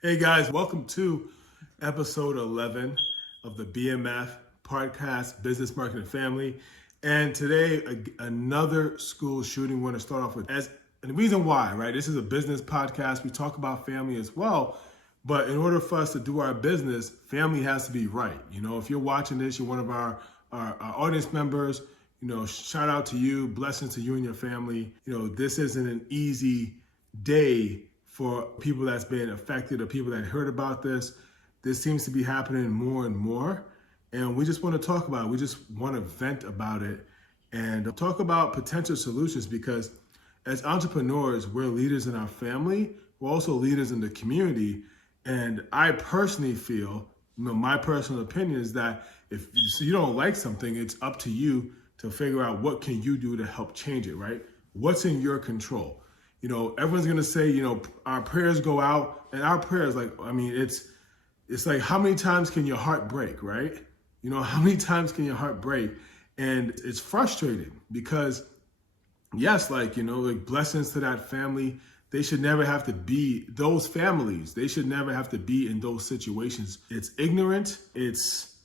Hey guys, welcome to episode 11 of the BMF podcast, Business Marketing Family. And today, another school shooting. We're going to start off with, and the reason why, right? This is a business podcast. We talk about family as well. But in order for us to do our business, family has to be right. You know, if you're watching this, you're one of our audience members, shout out to you, blessings to you and your family. This isn't an easy day for people that's been affected or people that heard about this. This seems to be happening more and more. And we just want to talk about it. We just want to vent about it and talk about potential solutions, because as entrepreneurs, we're leaders in our family. We're also leaders in the community. And I personally feel, my personal opinion is that if you don't like something, it's up to you to figure out what can you do to help change it, right? What's in your control? Everyone's gonna say, our prayers go out, and our prayers, it's like, how many times can your heart break, right? How many times can your heart break? And it's frustrating because, yes, blessings to that family. They should never have to be those families. They should never have to be in those situations. It's ignorant. It's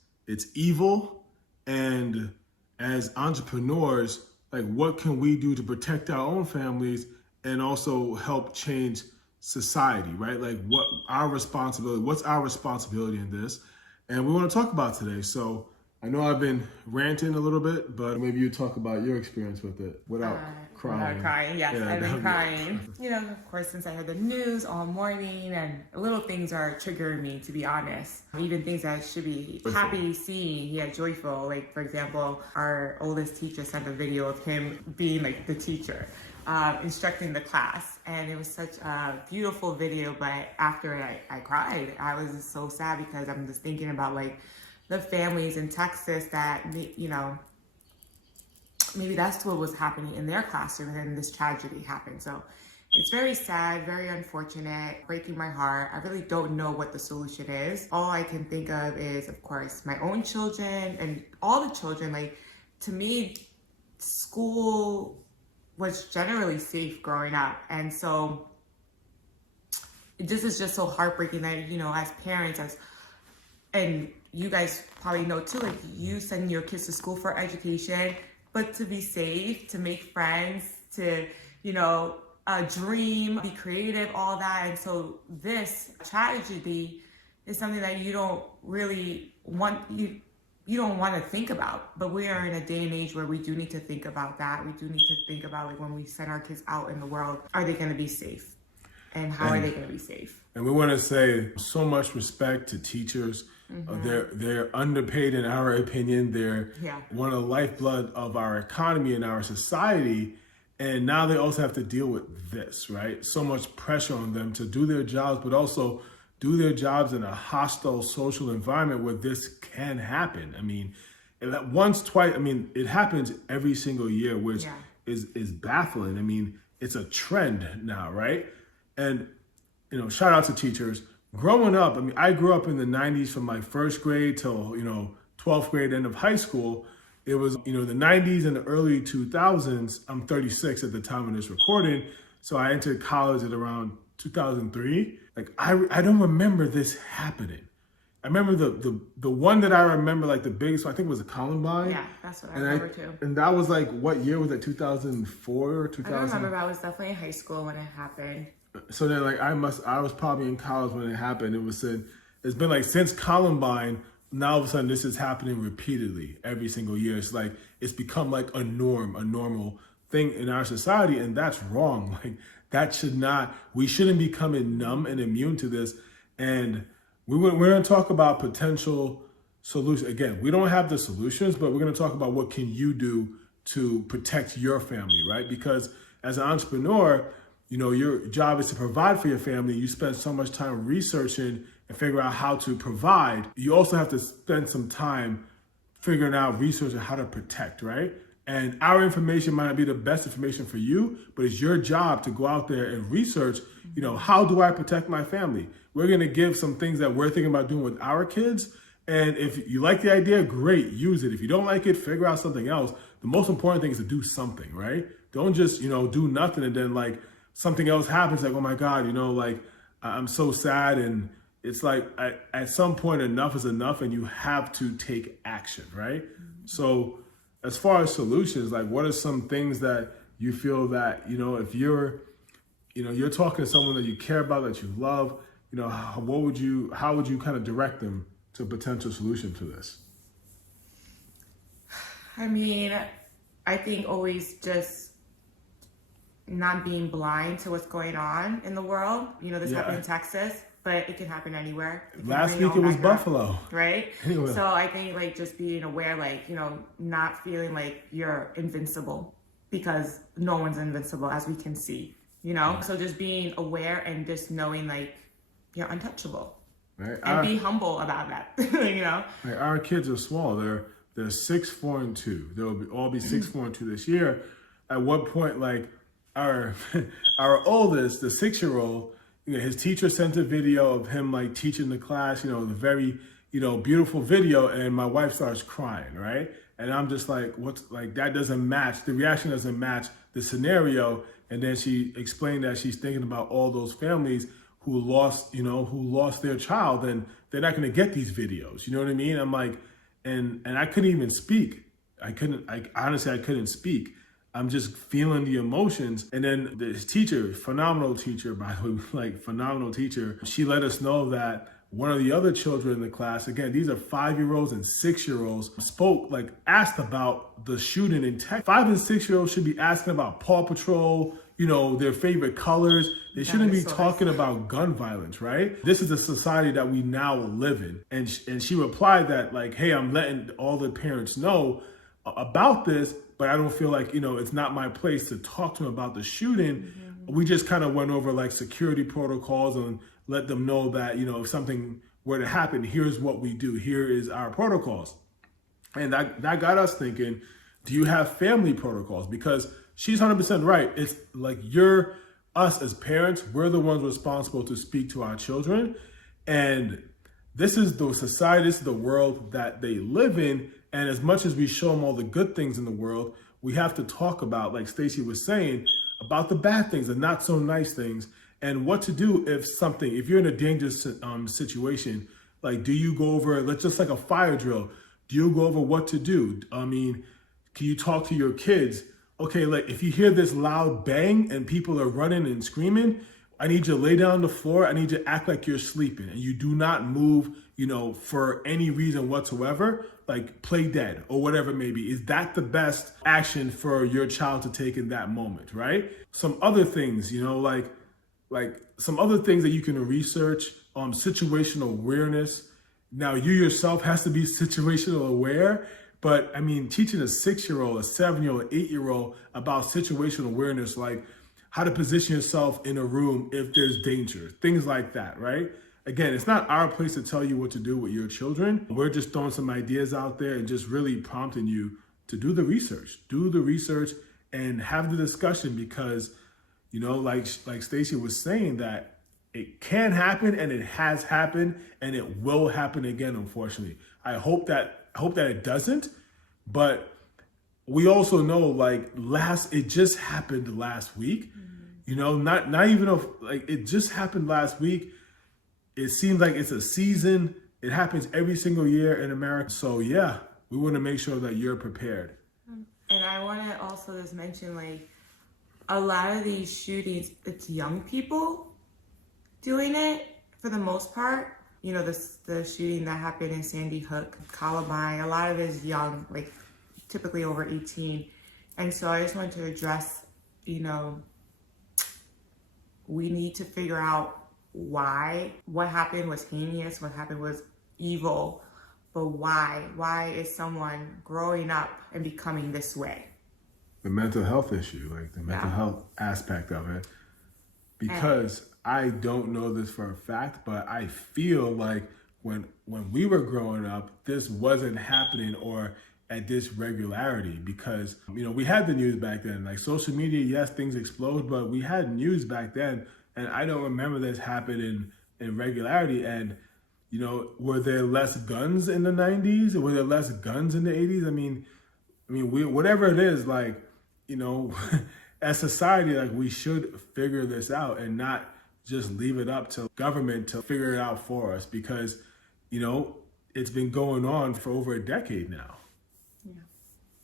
evil. And as entrepreneurs, what can we do to protect our own families and also help change society, right? What's our responsibility in this? And we want to talk about today. So I know I've been ranting a little bit, but maybe you talk about your experience with it without crying. Without crying, yes, I've been crying. Of course, since I heard the news all morning, and little things are triggering me, to be honest. Even things that I should be happy seeing, joyful. For example, our oldest teacher sent a video of him being the teacher, instructing the class. And it was such a beautiful video, but after I cried. I was just so sad because I'm just thinking about the families in Texas that, maybe that's what was happening in their classroom, and this tragedy happened. So it's very sad, very unfortunate, breaking my heart. I really don't know what the solution is. All I can think of is, of course, my own children and all the children. To me, school was generally safe growing up. And so this is just so heartbreaking that, as parents, and you guys probably know too, you send your kids to school for education, but to be safe, to make friends, to, dream, be creative, all that. And so this tragedy is something that you don't really want, you don't want to think about. But we are in a day and age where we do need to think about that. We do need to think about when we send our kids out in the world, are they going to be safe? And how are they going to be safe? And we want to say so much respect to teachers. Mm-hmm. They're underpaid in our opinion. They're one of the lifeblood of our economy and our society. And now they also have to deal with this, right? So much pressure on them to do their jobs, but also do their jobs in a hostile social environment where this can happen. Once, twice, it happens every single year, which is baffling. It's a trend now, right? And, shout out to teachers. Growing up, I grew up in the 90s from my first grade till, 12th grade, end of high school. It was, the 90s and the early 2000s. I'm 36 at the time of this recording. So I entered college at around 2003. I don't remember this happening. I remember the one that I remember, the biggest one, I think was the Columbine. Yeah, that's what I remember too. And that was what year was it? 2004 or 2000? I don't remember, I was definitely in high school when it happened. So then I was probably in college when it happened. It was said, it's been since Columbine, now all of a sudden this is happening repeatedly every single year. It's become a normal thing in our society, and that's wrong. We shouldn't be becoming numb and immune to this. And we're going to talk about potential solutions. Again, we don't have the solutions, but we're going to talk about what can you do to protect your family, right? Because as an entrepreneur, your job is to provide for your family. You spend so much time researching and figure out how to provide. You also have to spend some time figuring out, researching how to protect, right? And our information might not be the best information for you, but it's your job to go out there and research, how do I protect my family? We're going to give some things that we're thinking about doing with our kids. And if you like the idea, great, use it. If you don't like it, figure out something else. The most important thing is to do something, right? Don't just, do nothing and then something else happens. Oh my God, I'm so sad, and it's like at some point enough is enough, and you have to take action, right? So as far as solutions, like what are some things that you feel that, if you're talking to someone that you care about, that you love, how would you kind of direct them to a potential solution to this? I mean, I think always just not being blind to what's going on in the world. This happened in Texas, but it can happen anywhere. Last week it was Buffalo. Right? Anyway. So I think like just being aware, like, not feeling like you're invincible, because no one's invincible, as we can see, So just being aware and just knowing like you're untouchable. Right. And be humble about that, Right. Our kids are small. They're 6, 4, and 2. They'll all be 6, 4, and 2 this year. At what point, like our oldest, the 6-year-old, his teacher sent a video of him like teaching the class, the very, beautiful video, and my wife starts crying, right? And I'm just like, that doesn't match. The reaction doesn't match the scenario. And then she explained that she's thinking about all those families who lost their child, and they're not going to get these videos. You know what I mean? I'm like, and I couldn't even speak. Honestly, I couldn't speak. I'm just feeling the emotions. And then this teacher, phenomenal teacher, by the way, like phenomenal teacher, she let us know that one of the other children in the class, again, these are 5-year-olds and 6-year-olds, asked about the shooting in Texas. 5 and 6-year-olds should be asking about Paw Patrol, their favorite colors. They shouldn't be talking about gun violence, right? This is the society that we now live in. And she replied that like, hey, I'm letting all the parents know about this, but I don't feel like, it's not my place to talk to them about the shooting. Mm-hmm. We just kind of went over like security protocols and let them know that, if something were to happen, here's what we do. Here is our protocols. And that got us thinking, do you have family protocols? Because she's 100% right. It's like us as parents, we're the ones responsible to speak to our children. And this is the society, this is the world that they live in. And as much as we show them all the good things in the world, we have to talk about, like Stacey was saying, about the bad things, the not so nice things, and what to do if you're in a dangerous situation. Like, do you go over, let's just like a fire drill, do you go over what to do? I mean, can you talk to your kids? Okay, like if you hear this loud bang and people are running and screaming, I need you to lay down on the floor. I need you to act like you're sleeping, and you do not move, for any reason whatsoever, like play dead or whatever it may be. Is that the best action for your child to take in that moment, right? Some other things, like some other things that you can research, situational awareness. Now you yourself has to be situational aware, but I mean, teaching a 6-year-old, a 7-year-old, 8-year-old about situational awareness, like how to position yourself in a room if there's danger, things like that, right? Again, it's not our place to tell you what to do with your children. We're just throwing some ideas out there and just really prompting you to do the research and have the discussion, because, like Stacey was saying, that it can happen and it has happened and it will happen again, unfortunately. I hope that it doesn't, but we also know it just happened last week. Not even it just happened last week. It seems like it's a season. It happens every single year in America. So yeah, we want to make sure that you're prepared. And I want to also just mention, a lot of these shootings, it's young people doing it for the most part. The shooting that happened in Sandy Hook, Columbine, a lot of it is young, typically over 18. And so I just wanted to address, we need to figure out why. What happened was heinous, what happened was evil, but why? Why is someone growing up and becoming this way? The mental health issue, the mental health aspect of it. Because I don't know this for a fact, but I feel like when we were growing up, this wasn't happening or at this regularity, because, we had the news back then. Social media, yes, things explode, but we had news back then. And I don't remember this happening in regularity. And, were there less guns in the 90s? Or were there less guns in the 80s? I mean, whatever it is, as society, we should figure this out and not just leave it up to government to figure it out for us, because, you know, it's been going on for over a decade now. Yeah.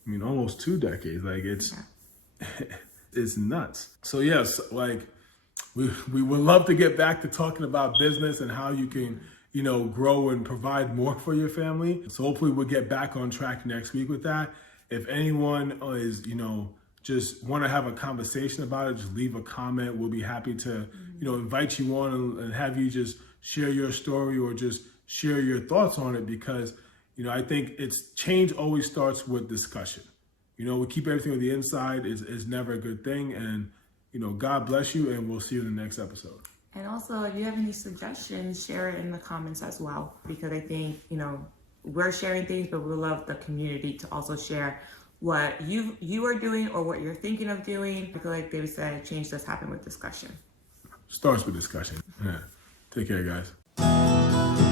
I mean, almost 2 decades. Like, it's it's nuts. So yes, like we would love to get back to talking about business and how you can, you know, grow and provide more for your family. So hopefully we'll get back on track next week with that. If anyone is, you know, just want to have a conversation about it, just leave a comment. We'll be happy to, you know, invite you on and have you just share your story or just share your thoughts on it, because, you know, I think it's change always starts with discussion. You know, we keep everything on the inside is never a good thing. And, you know, God bless you, and we'll see you in the next episode. And also, if you have any suggestions, share it in the comments as well, because I think, you know, we're sharing things, but we love the community to also share what you are doing or what you're thinking of doing. I feel like David said, change does happen with discussion. Starts with discussion. Yeah. Take care, guys.